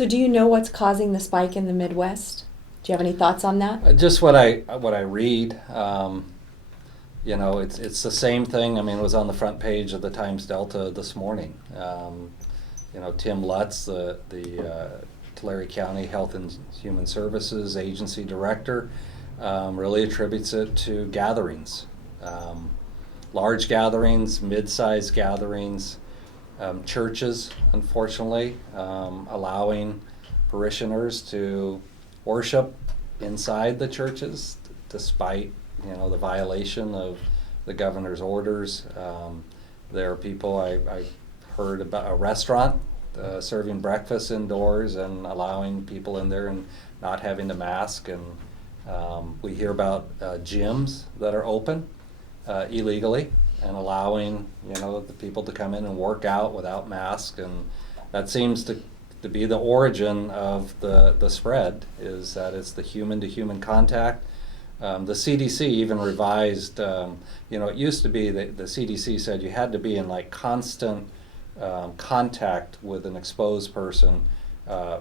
So do you know what's causing the spike in the Midwest? Do you have any thoughts on that? Just what I read, it's the same thing. I mean, it was on the front page of the Times Delta this morning. Tim Lutz, the Tulare County Health and Human Services Agency Director, really attributes it to gatherings, large gatherings, mid-sized gatherings, churches, unfortunately, allowing parishioners to worship inside the churches despite the violation of the governor's orders. There are people, I heard about a restaurant serving breakfast indoors and allowing people in there and not having to mask, and we hear about gyms that are open illegally and allowing the people to come in and work out without masks, and that seems to be the origin of the spread, is that it's the human to human contact. The CDC even revised, it used to be that the CDC said you had to be in like constant contact with an exposed person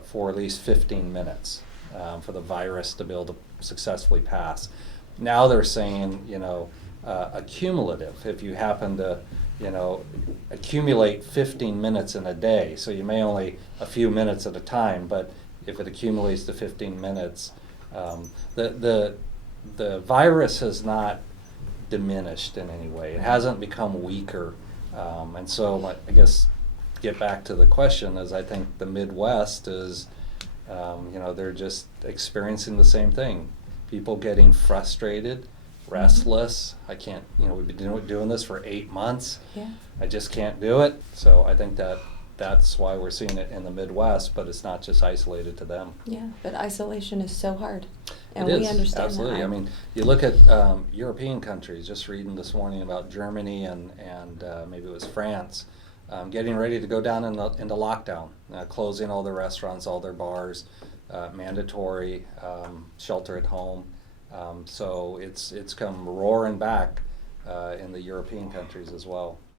for at least 15 minutes for the virus to be able to successfully pass. Now they're saying, accumulative, if you happen to, accumulate 15 minutes in a day, so you may only a few minutes at a time, but if it accumulates to 15 minutes, the virus has not diminished in any way. It hasn't become weaker. And so I guess get back to the question is, I think the Midwest is, they're just experiencing the same thing. People getting frustrated, restless. I can't, we've been doing this for 8 months. Yeah. I just can't do it. So I think that's why we're seeing it in the Midwest, but it's not just isolated to them. Yeah, but isolation is so hard. And it we is, understand absolutely. that. I mean, you look at European countries, just reading this morning about Germany and maybe it was France, getting ready to go down into lockdown, closing all their restaurants, all their bars, mandatory shelter at home. So it's come roaring back in the European countries as well.